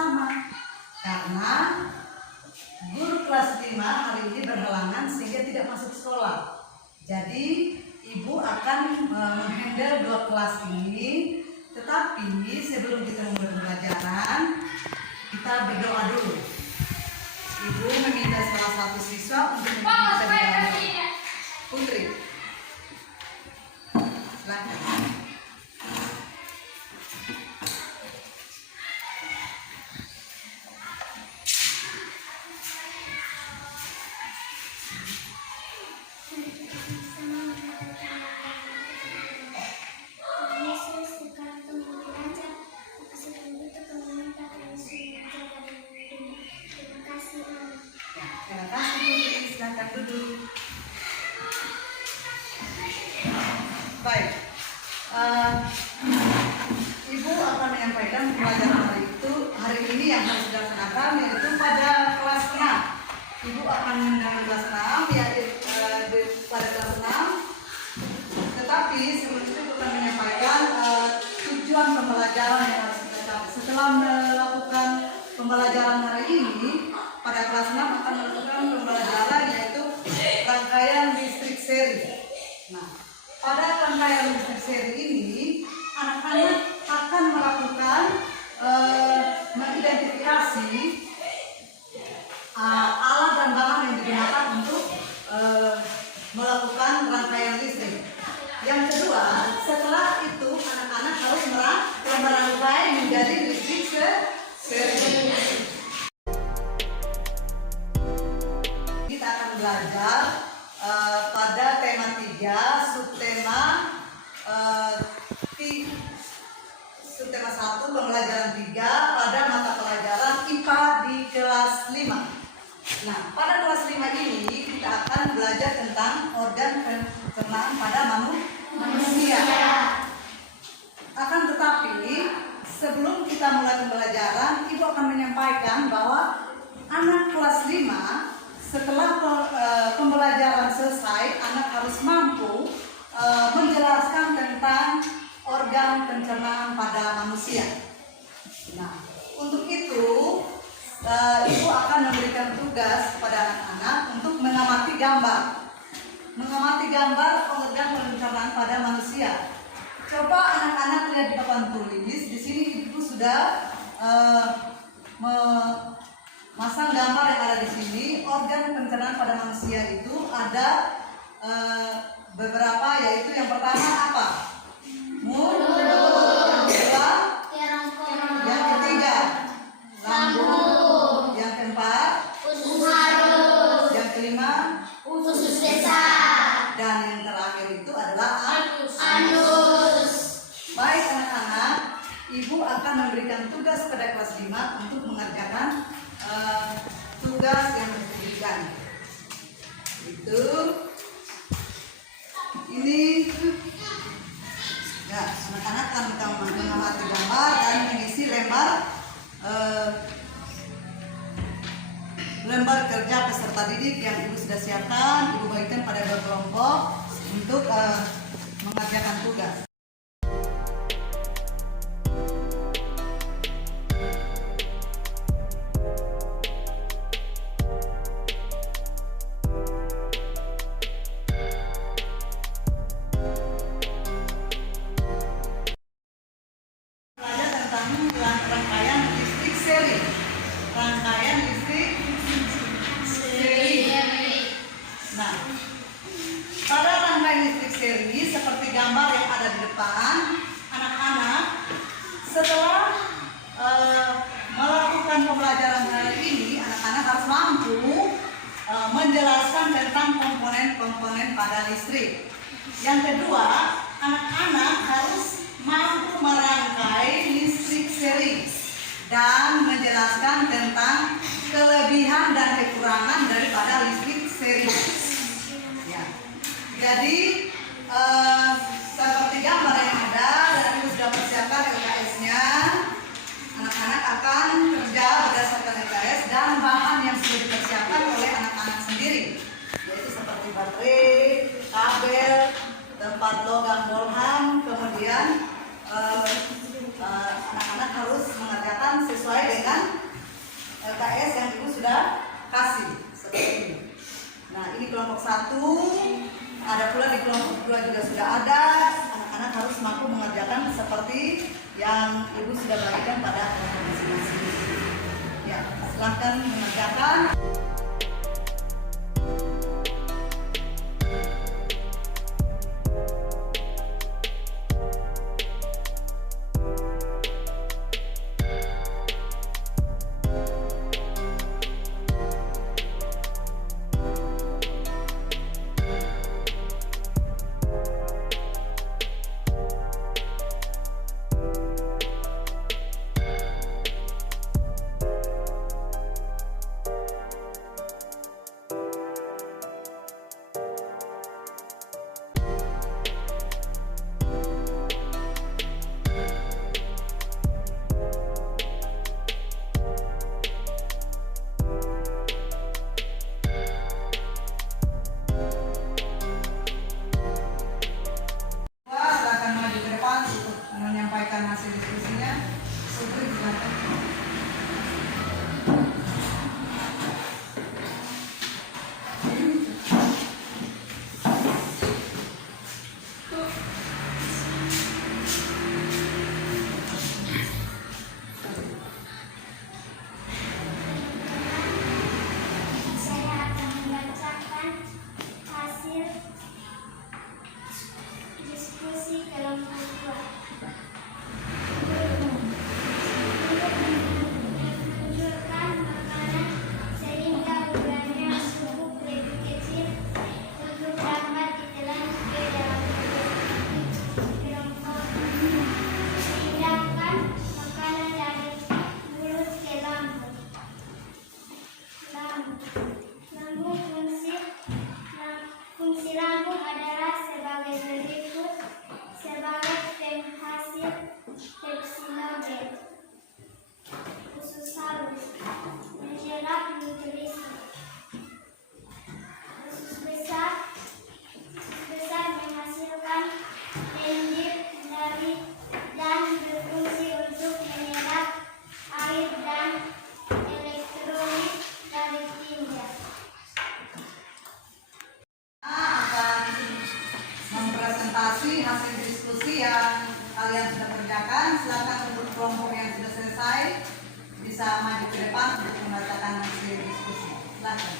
bersama karena guru kelas 5 hari ini berhalangan sehingga tidak masuk sekolah. Jadi ibu akan menghandle 2 kelas ini. Tetapi sebelum kita memulai pembelajaran, kita berdoa dulu. Ibu meminta salah satu siswa untuk meminta doa. Putri, silakan. Baik, Ibu akan menyampaikan pelajaran hari ini yang harus dilaksanakan, yaitu pada kelas 6. Ibu akan mengundang kelas 6, yaitu pada kelas 6. Tetapi sebelum itu Ibu akan menyampaikan tujuan pembelajaran yang harus kita capai. Setelah melakukan pembelajaran hari ini, pada kelas 6 akan melakukan pembelajaran yaitu rangkaian listrik seri. Nah, pada rangkaian listrik seri ini, anak-anak akan melakukan mengidentifikasi alat dan bahan yang digunakan untuk melakukan rangkaian listrik. Yang kedua, setelah itu anak-anak harus merangkai menjadi listrik seri. Kita akan belajar pada tema 3, subtema 1, pembelajaran 3 pada mata pelajaran IPA di kelas 5. Nah, pada kelas 5 ini kita akan belajar tentang organ pencernaan pada manusia. Akan tetapi, sebelum kita mulai pembelajaran, Ibu akan menyampaikan bahwa anak kelas 5 setelah pembelajaran selesai, anak harus mampu menjelaskan tentang organ pencernaan pada manusia. Nah, untuk itu Ibu akan memberikan tugas kepada anak-anak untuk mengamati gambar organ pencernaan pada manusia. Coba anak-anak lihat di papan tulis. Di sini Ibu sudah masang gambar yang ada di sini. Organ pencernaan pada manusia itu ada beberapa, yaitu yang pertama apa? Mulut. Yang kedua, yang ketiga, lambung. Yang keempat, yang kelima, usus besar. Dan yang terakhir itu adalah anus. Baik anak-anak, Ibu akan memberikan tugas pada kelas 5 untuk mengerjakan tugas yang diberikan. Itu ini ya, anak-anak akan mengamati gambar dan mengisi lembar kerja peserta didik yang Ibu sudah siapkan. Ibu bagikan pada 2 kelompok untuk mengerjakan tugas. Rangkaian listrik seri. Nah, pada rangkaian listrik seri seperti gambar yang ada di depan, anak-anak setelah melakukan pembelajaran hari ini, anak-anak harus mampu menjelaskan tentang komponen-komponen pada listrik. Yang kedua, anak-anak harus mampu merangkai listrik seri dan menjelaskan tentang kelebihan dan kekurangan daripada listrik seri. Ya. Jadi seperti gambar yang ada dan Ibu sudah persiapkan LKS-nya, anak-anak akan kerja berdasarkan LKS dan bahan yang sudah dipersiapkan oleh anak-anak sendiri, yaitu seperti baterai, kabel, tempat logam bolham, kemudian anak-anak harus mengerjakan sesuai dengan 1, ada pula di kelompok 2 juga sudah ada. Anak-anak harus mampu mengerjakan seperti yang Ibu sudah bagikan pada kelompok masing-masing. Ya, silahkan mengerjakan. Silakan maju ke depan untuk menyampaikan hasil diskusinya. Supri, silakan. Saya akan membacakan hasil diskusi kelompok 2. Menunjukkan makanan sehingga ukurannya cukup lebih kecil untuk dapat ditelan ke dalam kelompok. Pindahkan makanan dari mulut ke lambung. Lambung fungsi lambung adalah sebagai berikut: sebagai penghasil pepsinogen, usus halus, menyerap nutrisi. Usus besar menghasilkan enzim dan berfungsi untuk menyerap air dan elektrolit dari tinja. Akan mempresentasi hasil diskusi yang kalian sudah kerjakan. Silakan untuk kelompok yang sudah selesai bisa maju ke depan untuk membacakan hasil diskusi. Silakan.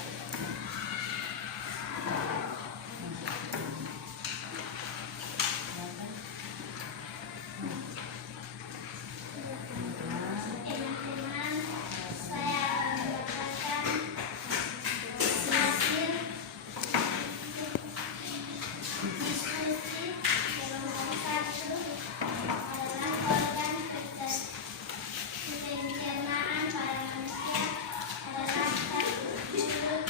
Teman-teman, saya akan membacakan hasil diskusi kelompok 1 adalah organ pencernaan pada manusia adalah mulut,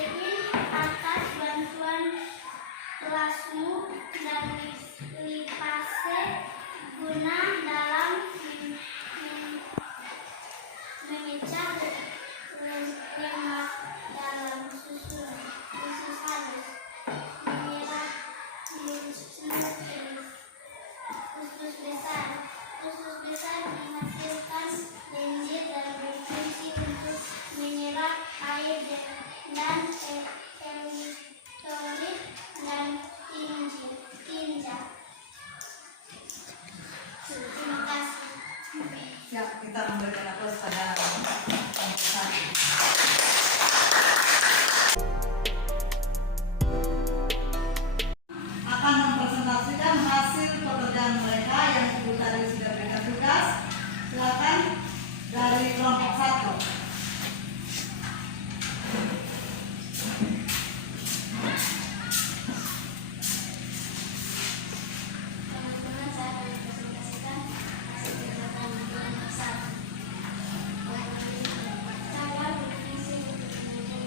Kevin atas bantuan kelasmu dan Lipase guna dalam mengecat lemak dalam susu halus, menyerap usus besar. Usus besar menghasilkan lendir dan berfungsi untuk menyerap air dan elektrolit dan tinja. Terima kasih. Ya, kita memberikan aplaus pada kelompok 1. Akan mempresentasikan hasil pekerjaan mereka yang Ibu tadi sudah berikan tugas. Silakan dari kelompok 1. Teman-teman, saya akan mempresentasikan hasil kegiatan kelompok 1. Cara berfungsi untuk menurunkan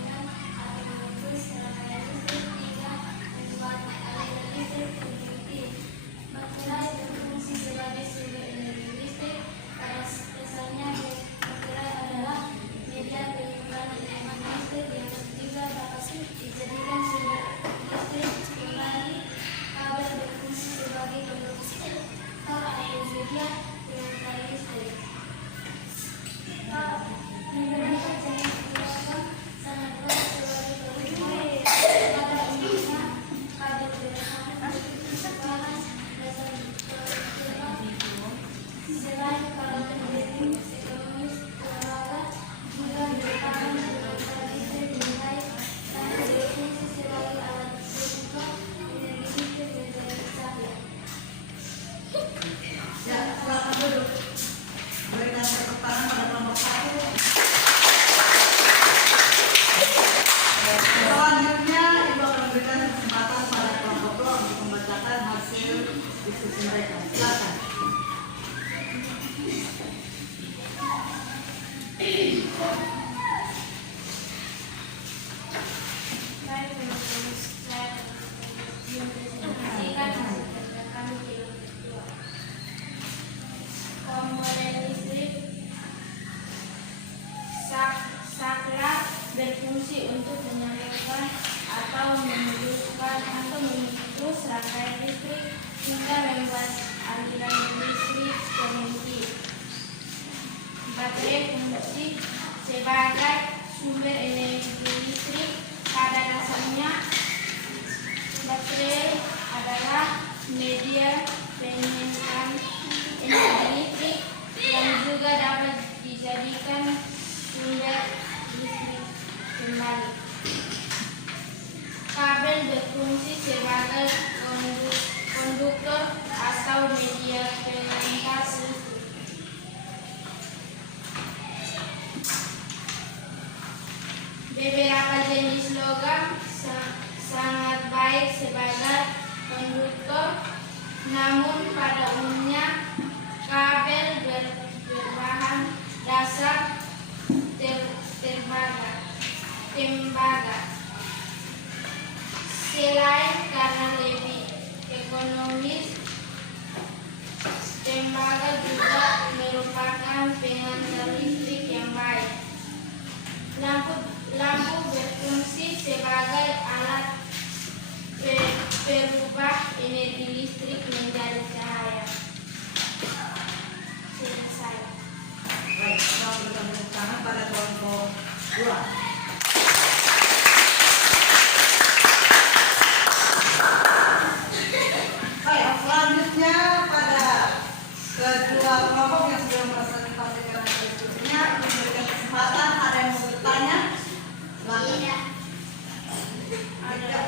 atau memutus serangkaian listrik hingga membuat aliran listrik terjadi. Baterai berfungsi sebagai sumber energi listrik. Pada dasarnya, baterai adalah media penyimpanan energi listrik yang juga dapat dijadikan sumber listrik kembali. Kabel berfungsi sebagai konduktor atau media pengantar listrik. Menggunakan jaringan telepon sangat kuat sebagai pelindung. Pada umumnya, kabel berbahan dasar telepon. Selain kabel penghubung ekonomis olahraga, juga merupakan pengantar listrik yang baik dan berfungsi sebagai alat penukar energi listrik menjadi cahaya. Ya, silakan duduk. Berikan tepuk tangan pada kelompok 1. Selanjutnya, Ibu akan memberikan kesempatan pada kelompok 2 untuk membacakan hasil diskusi mereka. Silakan. Baik, teman-teman, saya mempresentasikan hasil kerja kami di kelompok 2. Komponen listrik saklar berfungsi untuk menyambungkan atau memutuskan atau memutus rangkaian listrik hingga membuat aliran listrik terhenti. Baterai fungsi sebagai sumber energi listrik. Pada dasarnya, baterai adalah media penyimpan energi listrik yang juga dapat dijadikan sumber listrik kembali. Kabel berfungsi sebagai konduktor atau media pengantar listrik. Beberapa jenis logam sangat baik sebagai konduktor, namun pada umumnya kabel berbahan dasar tembaga. Selain karena lebih ekonomis, tembaga juga merupakan pengantar listrik yang baik. Lampu berfungsi sebagai alat perubah energi listrik menjadi cahaya. Selesai. Baik, kita berikan tepuk tangan pada kelompok 2. Baik, selanjutnya pada kedua kelompok yang sudah mempresentasikan hasil diskusinya, memberikan kesempatan. Ada yang mau bertanya? Silakan. Tidak.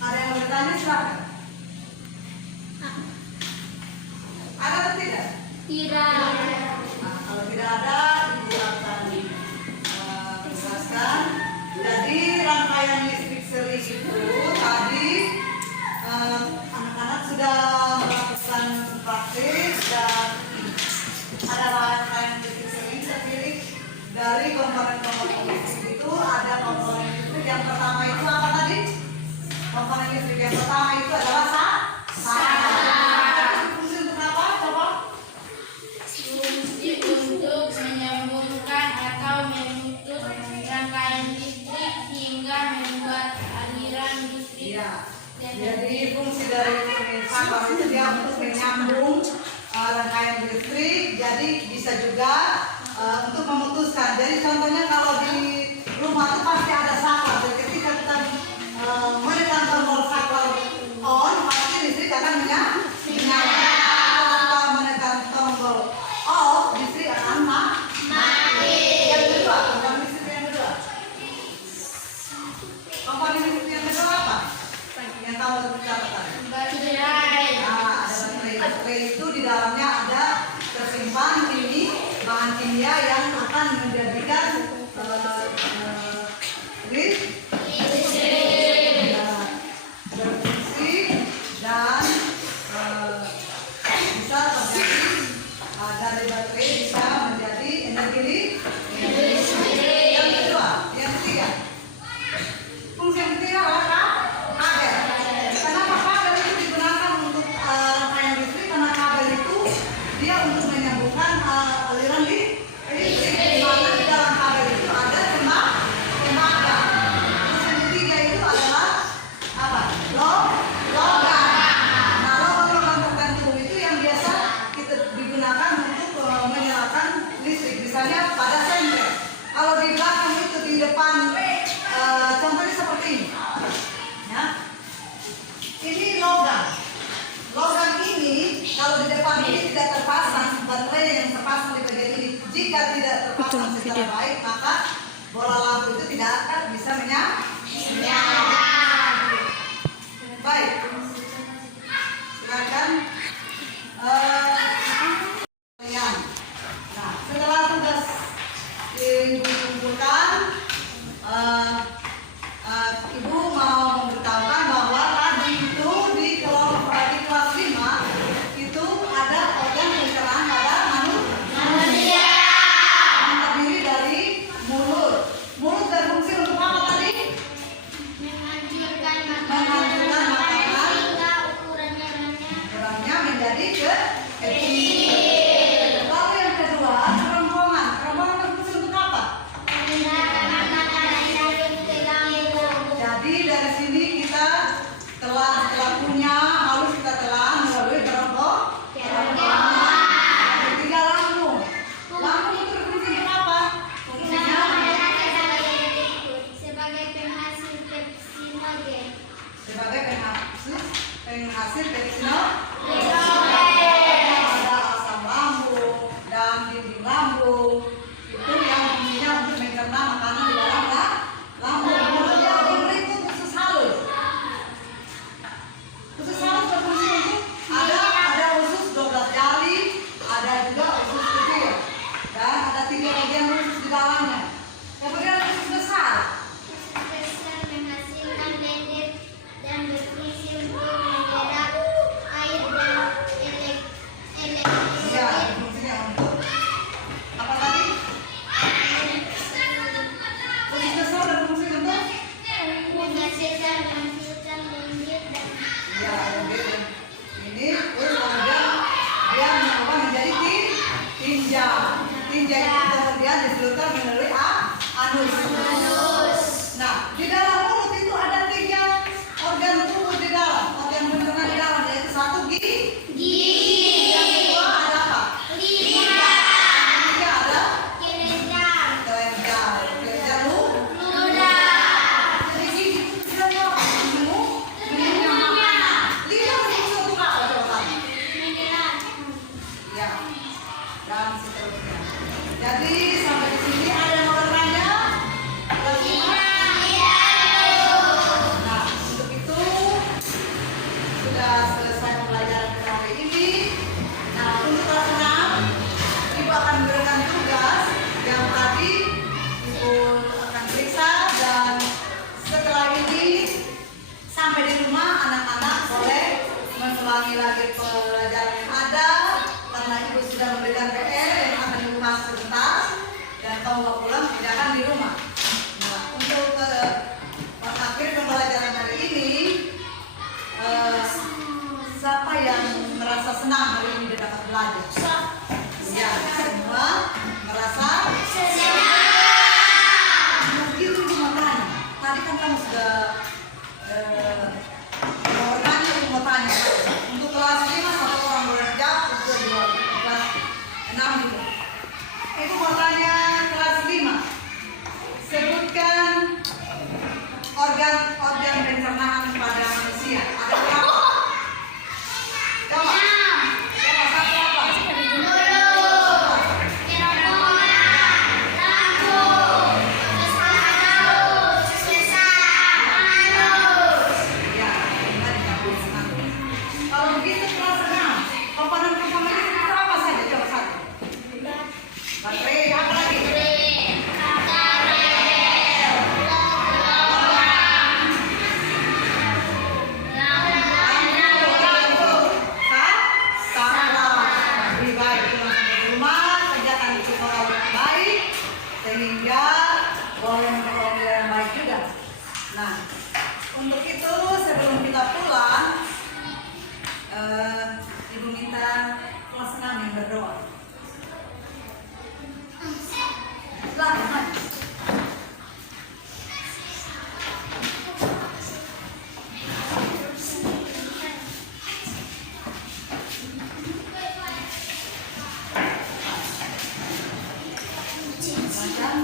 Ada yang mau bertanya? Silakan. Ada atau tidak? Tidak. Nah, kalau tidak ada, Ibu akan jelaskan. Jadi rangkaian listrik seri itu tadi anak-anak sudah melakukan praktik dan ada rangkaian listrik seri terdiri dari komponen-komponen listrik itu ada komponen listrik yang pertama Ya. Jadi fungsi dari saklar itu dia untuk menyambung rangkaian listrik. Jadi bisa juga untuk memutuskan. Jadi contohnya kalau di rumah itu pasti ada saklar. Jadi ketika kita menekan tombol saklar on, pasti listrik akan menyala. Kalau kita menekan tombol off, listrik akan mati. Yang kedua, komponen listrik yang kedua. Komponen listrik yang kedua apa? Yang kamu bicara tadi. Baterai. Nah, ada baterai. Baterai itu di dalamnya ada tersimpan ini bahan kimia yang akan menjadikan listrik berfungsi dan bisa terjadi dari baterai bisa menjadi energi listrik. Yang kedua, yang ketiga. Fungsi yang ketiga adalah kabel. Kenapa kabel itu digunakan untuk rangkaian listrik? Karena kabel itu dia untuk menyambungkan aliran listrik. Di mana di dalam kabel itu ada tembaga. Terus yang ketiga itu adalah apa? Logam. Nah, logam tertentu itu yang biasa kita digunakan untuk menyalakan listrik. Misalnya pada senter. Kalau di belakang itu di depan, contohnya seperti ini. Ya. Ini logam. Logam ini kalau di depan ini tidak terpasang baterai yang terpasang di bagian ini. Jika tidak terpasang secara baik, maka bola lampu itu tidak akan bisa menyala. Baik. Silakan. Kalian. Nah, setelah tugas dikumpulkan, Ibu mau memberitahukan bahwa tadi itu di kelas 5 itu ada organ pencernaan pada manusia yang terdiri dari mulut. Mulut berfungsi untuk apa tadi? Menghancurkan Menghancurkan makanan hingga ukurannya menjadi kecil. Lalu yang kedua, kerongkongan. Kerongkongan berfungsi untuk apa? Jadi dari sini kita telah punya halus kita telah melalui kerongkongan. Ketiga, lambung. Lambung itu berfungsi untuk apa? Fungsinya sebagai penghasil pepsinogen. sebagai penghasil pepsinogen. Ada asam lambung dan dinding lambung. Itu yang fungsinya untuk mencerna makanan di dalam lambung. Kemudian yang berikut usus halus. Usus halus berfungsi untuk ada usus 12 jari, ada juga usus kecil, dan ada 3 bagian usus di dalamnya. Kemudian usus besar. Besar menghasilkan lender dan berfungsi untuk menyerap air dan Ya, elektrolit. fungsinya untuk apa tadi? Usus besar berfungsi untuk Menghasilkan lendir dan ya, ini terus kemudian dia mengubah menjadi tinja. Tinja itu kemudian diselurkan melalui anus. Nah, di dalam mulut itu ada 3 organ tubuh di dalam, organ pencernaan di dalam, yaitu 1 gigi. Yang kedua ada apa? lidah, Yang ketiga ada kelenjar, kelenjar ludah, Jadi gigi itu tidak apa? Mengunyah makanan. Lidah berfungsi untuk apa coba tadi? menyerap. Ya, dan seterusnya. Jadi sampai di sini ada yang mau bertanya? Kelas 5? Nah, untuk itu sudah selesai pembelajaran kita hari ini. Nah, untuk kelas 6, Ibu akan memberikan tugas yang tadi Ibu akan periksa, dan setelah ini sampai di rumah anak-anak boleh mengulangi lagi pelajaran yang ada, karena Ibu sudah memberikan PR yang akan Ibu bahas sebentar, dan kalau pulang kerjakan di rumah. Nah, untuk akhir pembelajaran hari ini, siapa yang merasa senang hari ini dapat belajar? Ya, semua merasa senang. Begitu makanya. Tadi kan kamu sudah organ pencernaan pada manusia? Ada berapa? Coba. Coba satu apa? Ya, tadi kamu senang. Kalau begitu kelas 6, komponen-komponen itu apa saja? Coba satu. Baterai, apa lagi? Sehingga boleh memperoleh nilai yang baik juga. Nah, untuk itu sebelum kita pulang, Ibu minta kelas 6 yang berdoa. Silakan. Silakan.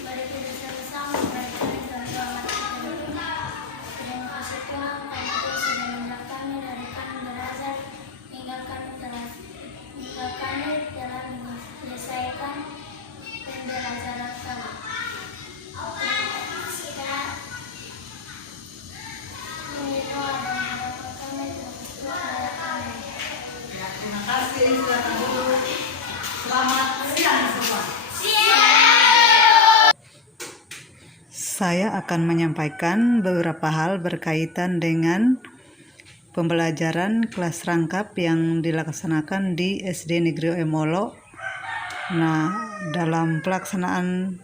Mari kita sama-sama memperhatikan doa kita. Terima kasih Tuhan karena Kau sudah membela kami dari kami belajar hingga kami telah menyelesaikan pembelajaran kami. Kita berdoa dan harapan kami kepada kami. Ya, terima kasih. Silakan dulu. Selamat siang semua. Saya akan menyampaikan beberapa hal berkaitan dengan pembelajaran kelas rangkap yang dilaksanakan di SD Negeri Emolo. Nah, dalam pelaksanaan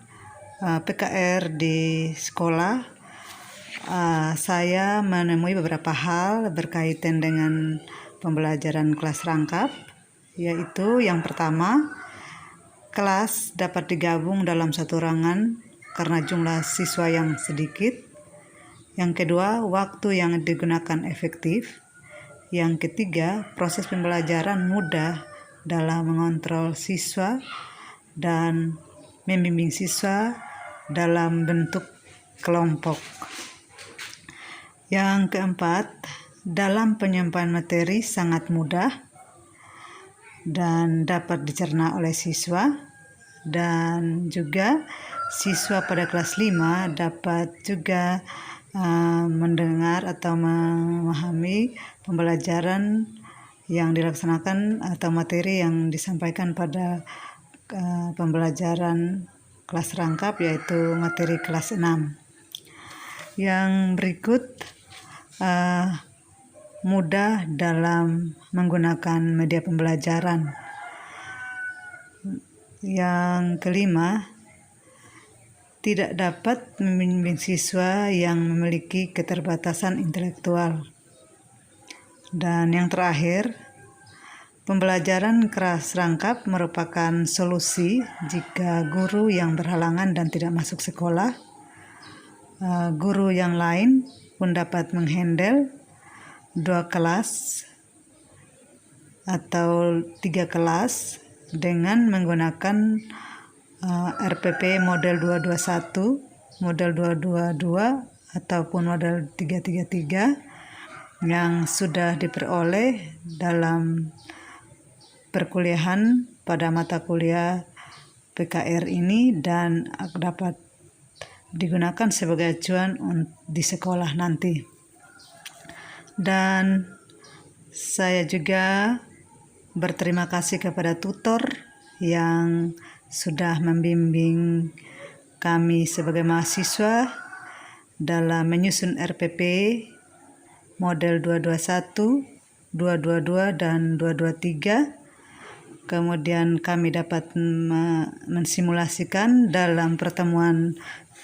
PKR di sekolah, saya menemui beberapa hal berkaitan dengan pembelajaran kelas rangkap, yaitu yang pertama, kelas dapat digabung dalam satu ruangan karena jumlah siswa yang sedikit. Yang kedua, waktu yang digunakan efektif. Yang ketiga, proses pembelajaran mudah dalam mengontrol siswa dan membimbing siswa dalam bentuk kelompok. Yang keempat, dalam penyampaian materi sangat mudah dan dapat dicerna oleh siswa, dan juga siswa pada kelas 5 dapat juga mendengar atau memahami pembelajaran yang dilaksanakan atau materi yang disampaikan pada pembelajaran kelas rangkap, yaitu materi kelas 6. Yang berikut, mudah dalam menggunakan media pembelajaran. Yang kelima, tidak dapat membimbing siswa yang memiliki keterbatasan intelektual. Dan yang terakhir, pembelajaran kelas rangkap merupakan solusi jika guru yang berhalangan dan tidak masuk sekolah. Guru yang lain pun dapat menghandle 2 kelas atau 3 kelas dengan menggunakan RPP model 221, model 222, ataupun model 333 yang sudah diperoleh dalam perkuliahan pada mata kuliah PKR ini dan dapat digunakan sebagai acuan di sekolah nanti. Dan saya juga berterima kasih kepada tutor yang sudah membimbing kami sebagai mahasiswa dalam menyusun RPP model 221, 222, dan 223. Kemudian kami dapat mensimulasikan dalam pertemuan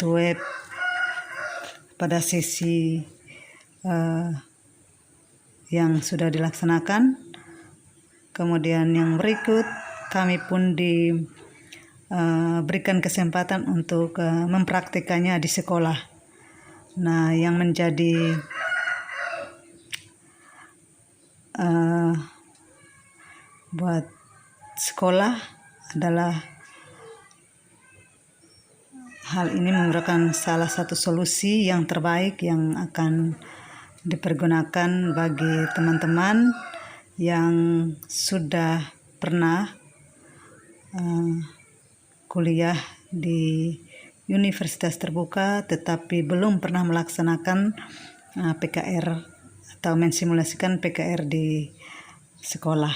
web pada sesi yang sudah dilaksanakan. Kemudian yang berikut, kami pun diberikan kesempatan untuk mempraktikannya di sekolah. Nah, yang menjadi buat sekolah adalah hal ini merupakan salah satu solusi yang terbaik yang akan dipergunakan bagi teman-teman yang sudah pernah kuliah di universitas terbuka tetapi belum pernah melaksanakan PKR atau mensimulasikan PKR di sekolah.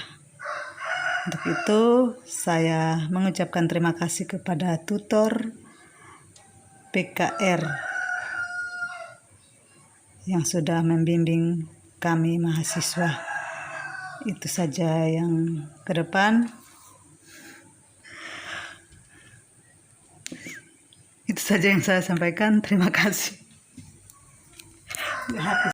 Untuk itu saya mengucapkan terima kasih kepada tutor PKR yang sudah membimbing kami mahasiswa. Itu saja yang ke depan. Itu saja yang saya sampaikan. Terima kasih.